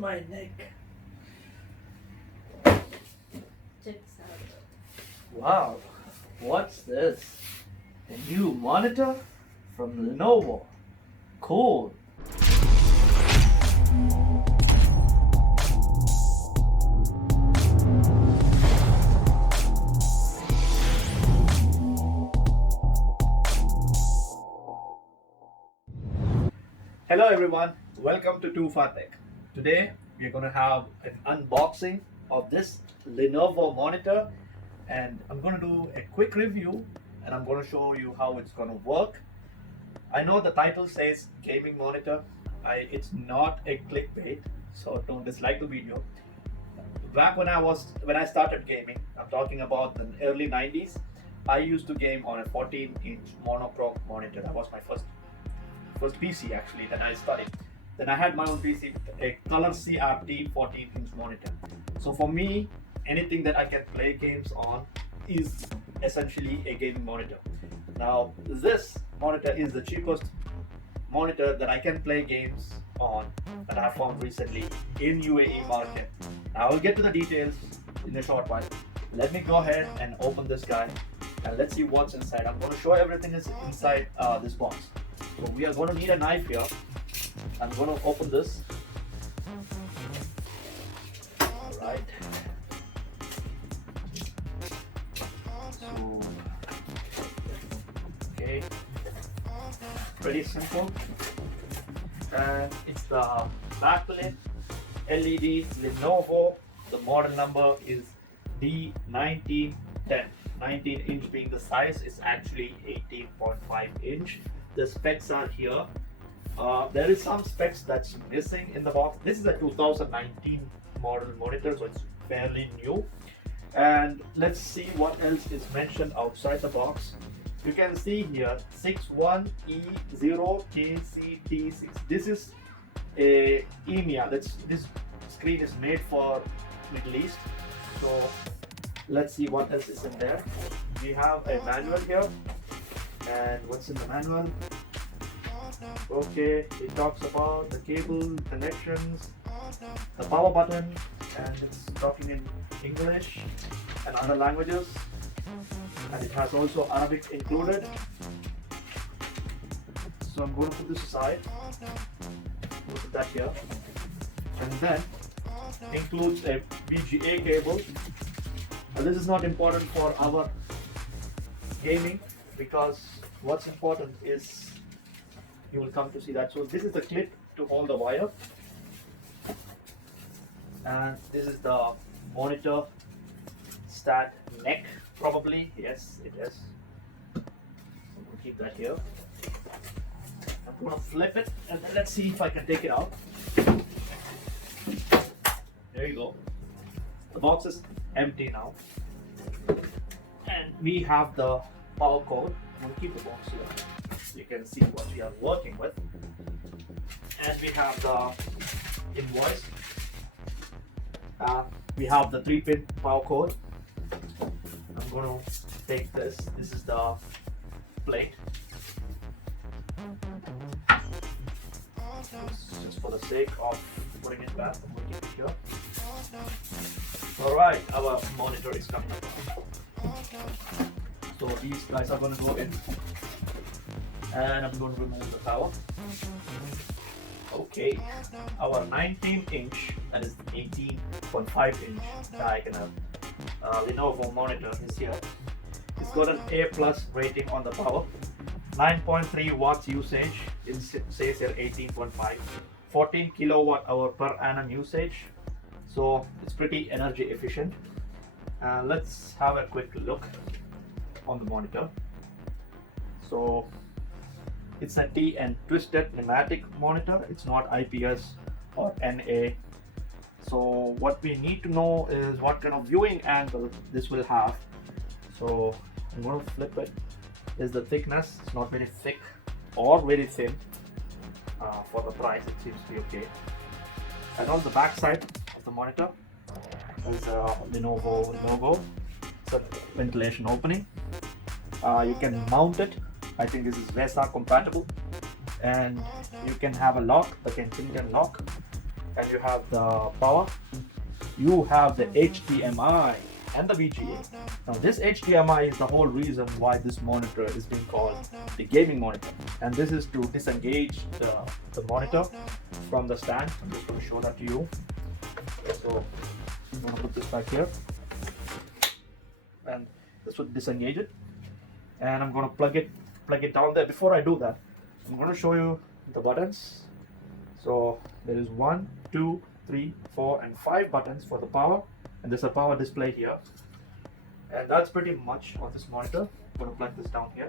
My neck. Check this out. Wow, what's this? A new monitor from Lenovo. Cool. Hello everyone, welcome to Tech. Today we're going to have an unboxing of this Lenovo monitor, and I'm going to do a quick review and I'm going to show you how it's going to work. I know the title says gaming monitor. It's not a clickbait, so don't dislike the video. Back when I started gaming, I'm talking about the early 90s, I used to game on a 14-inch monochrome monitor. That was my first PC actually that I studied. Then I had my own PC, a color CRT 14-inch monitor. So for me, anything that I can play games on is essentially a gaming monitor. Now this monitor is the cheapest monitor that I can play games on that I found recently in UAE market. Now I will get to the details in a short while. Let me go ahead and open this guy and let's see what's inside. I'm going to show everything is inside this box. So we are going to need a knife here. I'm going to open this. Alright. So, okay. Pretty simple. And it's the backlit LED Lenovo. The model number is D19-10. 19 inch being the size, is actually 18.5 inch. The specs are here. There is some specs that's missing in the box. This is a 2019 model monitor, so it's fairly new. And let's see what else is mentioned outside the box. You can see here 61E0KCT6. This is a EMEA. This screen is made for Middle East. So let's see what else is in there. We have a manual here. And what's in the manual? Okay, it talks about the cable connections, the power button, and it's talking in English and other languages, and it has also Arabic included. So I'm going to put this aside, put that here, and then includes a VGA cable. Now, this is not important for our gaming, because what's important is, you will come to see that. So this is the clip to hold the wire, and this is the monitor stand neck, probably. Yes, it is. So we'll keep that here. I'm going to flip it and then let's see if I can take it out. There you go. The box is empty now, and we have the power cord. I'm going to keep the box here so you can see what we are working with. And we have the invoice. We have the 3-pin power cord. I'm going to take this. This is the plate. Just for the sake of putting it back, I'm going to keep it here. Alright, our monitor is coming up. So these guys are going to go in, and I'm going to remove the power. Okay, our 19-inch, that is 18.5-inch diagonal Lenovo monitor is here. It's got an A+ rating on the power, 9.3 watts usage. It says here 18.5, 14 kilowatt hour per annum usage. So it's pretty energy efficient. Let's have a quick look on the monitor. So it's a T and twisted pneumatic monitor. It's not IPS or NA. So what we need to know is what kind of viewing angle this will have. So I'm going to flip it. Is the thickness? It's not very thick or very thin. For the price, it seems to be okay. And on the back side of the monitor, there's a Lenovo logo. It's a ventilation opening. You can mount it. I think this is VESA compatible, and you can have a lock, the Kensington lock, and you have the power. You have the HDMI and the VGA. Now this HDMI is the whole reason why this monitor is being called the gaming monitor, and this is to disengage the monitor from the stand. I'm just going to show that to you. So I'm going to put this back here, and this would disengage it, and I'm going to plug it down there. Before I do that, I'm going to show you the buttons. So there is 1, 2, 3, 4 and 5 buttons for the power, and there's a power display here, and that's pretty much on this monitor. I'm going to plug this down here.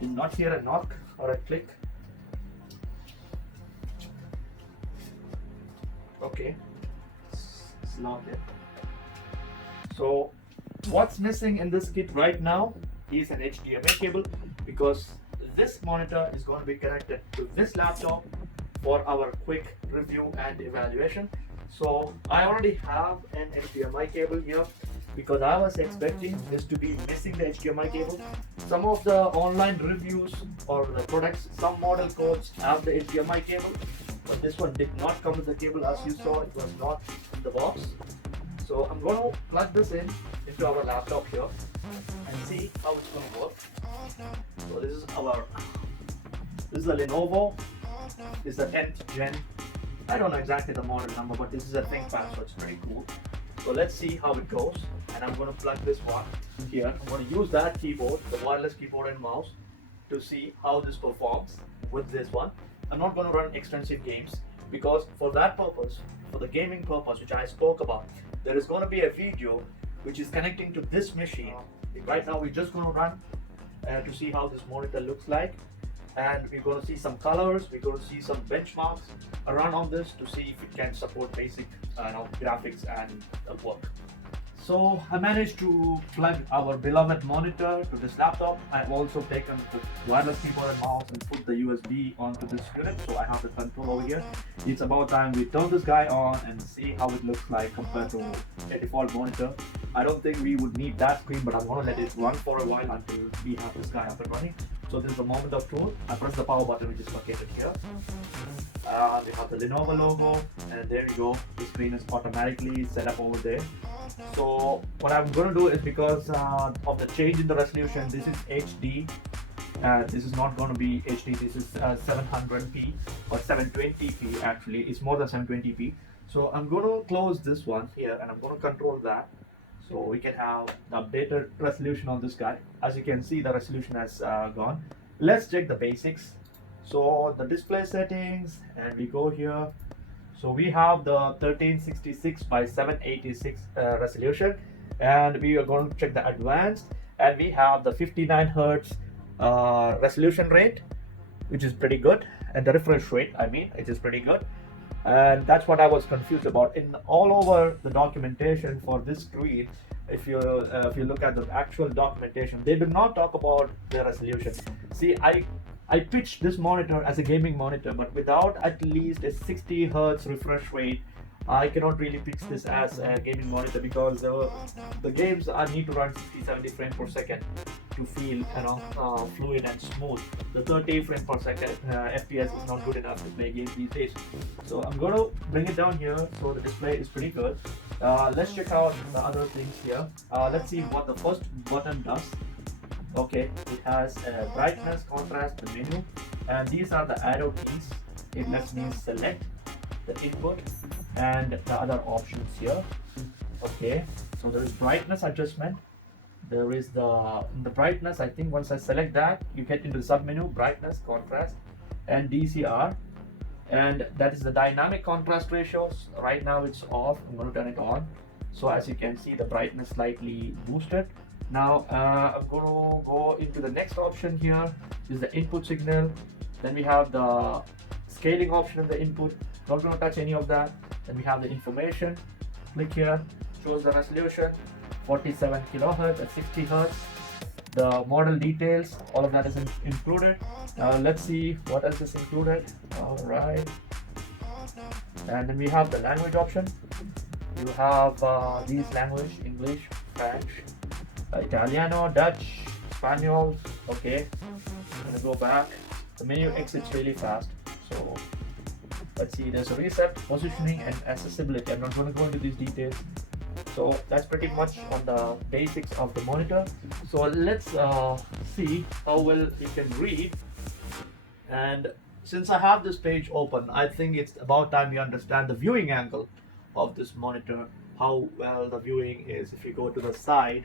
You'll not hear a knock or a click. Okay, it's locked in. So what's missing in this kit right now is an HDMI cable, because this monitor is going to be connected to this laptop for our quick review and evaluation. So I already have an HDMI cable here, because I was expecting this to be missing the HDMI cable. Some of the online reviews or the products, some model codes have the HDMI cable, but this one did not come with the cable. As you saw, it was not in the box. So I'm going to plug this into our laptop here and see how it's going to work. So this is the Lenovo. This is the 10th gen. I don't know exactly the model number, but this is a ThinkPad, so it's pretty cool. So let's see how it goes. And I'm going to plug this one here. I'm going to use that keyboard, the wireless keyboard and mouse, to see how this performs with this one. I'm not going to run extensive games, because for that purpose, for the gaming purpose which I spoke about, there is going to be a video which is connecting to this machine. Right now we're just going to run to see how this monitor looks like, and we're going to see some colors, we're going to see some benchmarks around on this to see if it can support basic graphics and work. So I managed to plug our beloved monitor to this laptop. I've also taken the wireless keyboard and mouse and put the USB onto this unit, so I have the control over here. It's about time we turn this guy on and see how it looks like compared to a default monitor. I don't think we would need that screen, but I'm going to let it run for a while until we have this guy up and running. So this is the moment of truth. I press the power button, which is located here. We have the Lenovo logo, and there you go. The screen is automatically set up over there. So what I'm going to do is, because of the change in the resolution, this is HD. This is not going to be HD. This is 700p or 720p. Actually, it's more than 720p. So I'm going to close this one here, and I'm going to control that, so we can have the updated resolution on this guy. As you can see, the resolution has gone. Let's check the basics. So the display settings, and we go here. So we have the 1366 by 786 resolution, and we are going to check the advanced, and we have the 59 Hertz resolution rate, which is pretty good, and the refresh rate, it is pretty good. And that's what I was confused about. In all over the documentation for this screen, if you look at the actual documentation, they do not talk about the resolution. See, I pitched this monitor as a gaming monitor, but without at least a 60 Hertz refresh rate, I cannot really pitch this as a gaming monitor, because the games need to run 60-70 frames per second to feel fluid and smooth. The 30 frames per second FPS is not good enough to play games these days. So I'm going to bring it down here. So the display is pretty good. Let's check out the other things here. Let's see what the first button does. Okay, it has a brightness, contrast, the menu, and these are the arrow keys. It lets me select the input and the other options here. Okay, so there is brightness adjustment. There is the brightness. I think once I select that, you get into the sub menu, brightness, contrast, and DCR, and that is the dynamic contrast ratios. Right now it's off. I'm going to turn it on. So as you can see, the brightness slightly boosted. Now I'm going to go into the next option here. This is the input signal. Then we have the scaling option in the input. Not going to touch any of that. Then we have the information. Click here. Shows the resolution. 47 kilohertz at 60 hertz. The model details. All of that is included. Let's see what else is included. All right. And then we have the language option. You have these language: English, French, Italiano, Dutch, Spanish. Okay, I'm gonna go back. The menu exits really fast, So let's see, there's a reset, positioning and accessibility. I'm not going to go into these details. So that's pretty much on the basics of the monitor. So let's see how well we can read. And since I have this page open, I think it's about time we understand the viewing angle of this monitor, how well the viewing is if you go to the side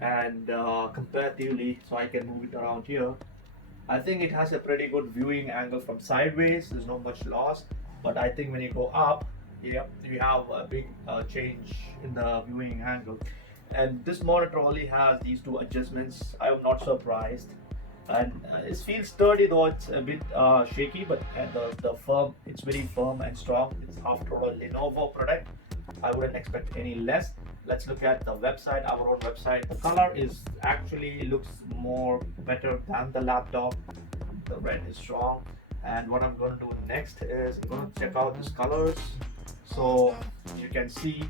and comparatively, so I can move it around here. I think it has a pretty good viewing angle from sideways. There's not much loss, but I think when you go up, yeah, you have a big change in the viewing angle. And this monitor only has these two adjustments. I am not surprised. And it feels sturdy, though it's a bit shaky, but the firm, it's very firm and strong. It's after all a Lenovo product. I wouldn't expect any less. Let's look at the website, our own website. The color is actually looks more better than the laptop. The red is strong. And what I'm going to do next is I'm going to check out these colors. So you can see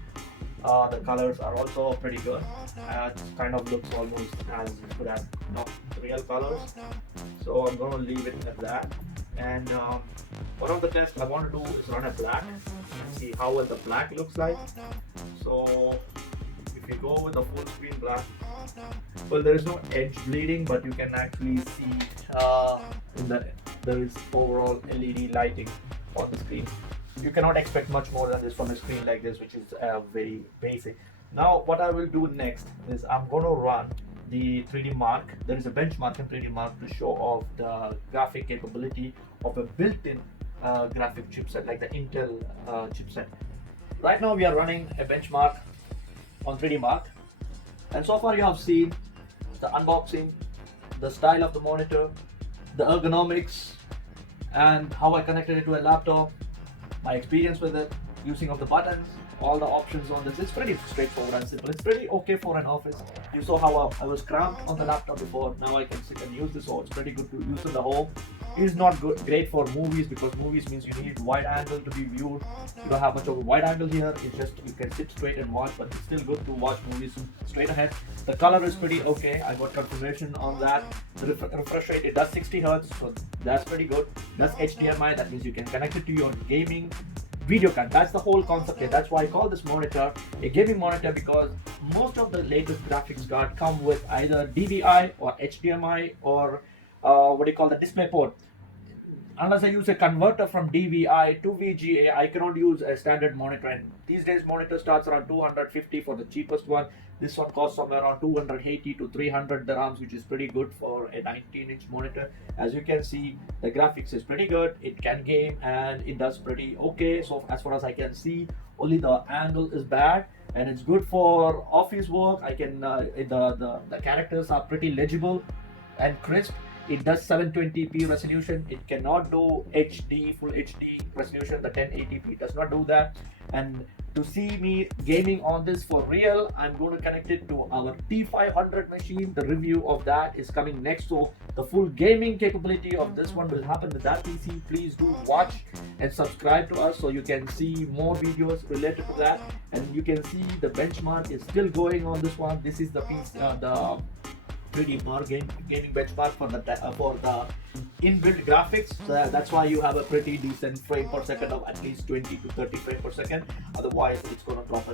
the colors are also pretty good. It kind of looks almost as good as not real colors. So I'm going to leave it at that. And one of the tests I want to do is run a black and see how well the black looks like. So if you go with the full screen black, well, there is no edge bleeding, but you can actually see there is overall LED lighting on the screen. You cannot expect much more than this from a screen like this, which is very basic. Now what I will do next is I'm going to run the 3D Mark. There is a benchmark in 3D Mark to show off the graphic capability of a built-in graphic chipset like the Intel chipset. Right now we are running a benchmark on 3D Mark, and so far you have seen the unboxing, the style of the monitor, the ergonomics, and how I connected it to a laptop, my experience with it, using of the buttons, all the options on this. It's pretty straightforward and simple. It's pretty okay for an office. You saw how I was cramped on the laptop before. Now I can sit and use this, so it's pretty good to use in the home. It is not great for movies, because movies means you need wide angle to be viewed. You don't have much of a wide angle here. It's just you can sit straight and watch, but it's still good to watch movies straight ahead. The color is pretty okay. I got confirmation on that. The refresh rate, it does 60 Hz, so that's pretty good. Does HDMI, that means you can connect it to your gaming video card. That's the whole concept here. That's why I call this monitor a gaming monitor, because most of the latest graphics card come with either DVI or HDMI or what do you call the display port. Unless I use a converter from DVI to VGA, I cannot use a standard monitor. And these days monitor starts around 250 for the cheapest one. This one costs somewhere around 280 to 300 dirhams, which is pretty good for a 19-inch monitor. As you can see, the graphics is pretty good. It can game and it does pretty okay. So as far as I can see, only the angle is bad, and it's good for office work. I can the characters are pretty legible and crisp. It does 720p resolution. It cannot do HD, full HD resolution. The 1080p does not do that. And to see me gaming on this for real, I'm going to connect it to our T500 machine. The review of that is coming next. So the full gaming capability of this one will happen with that PC. Please do watch and subscribe to us so you can see more videos related to that. And you can see the benchmark is still going on this one. This is the piece, the 3D Mark gaming benchmark for the inbuilt graphics. So that's why you have a pretty decent frame per second of at least 20 to 30 frames per second. Otherwise, it's going to drop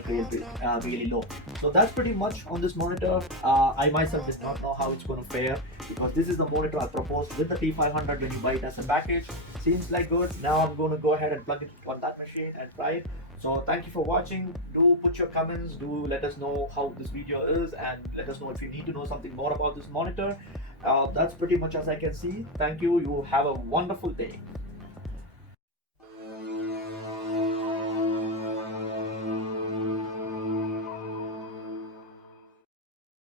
really low. So that's pretty much on this monitor. I myself did not know how it's going to fare, because this is the monitor I proposed with the T500 when you buy it as a package. Seems like good. Now I'm going to go ahead and plug it on that machine and try it. So thank you for watching. Do put your comments, do let us know how this video is, and let us know if you need to know something more about this monitor. That's pretty much as I can see. Thank you. You have a wonderful day.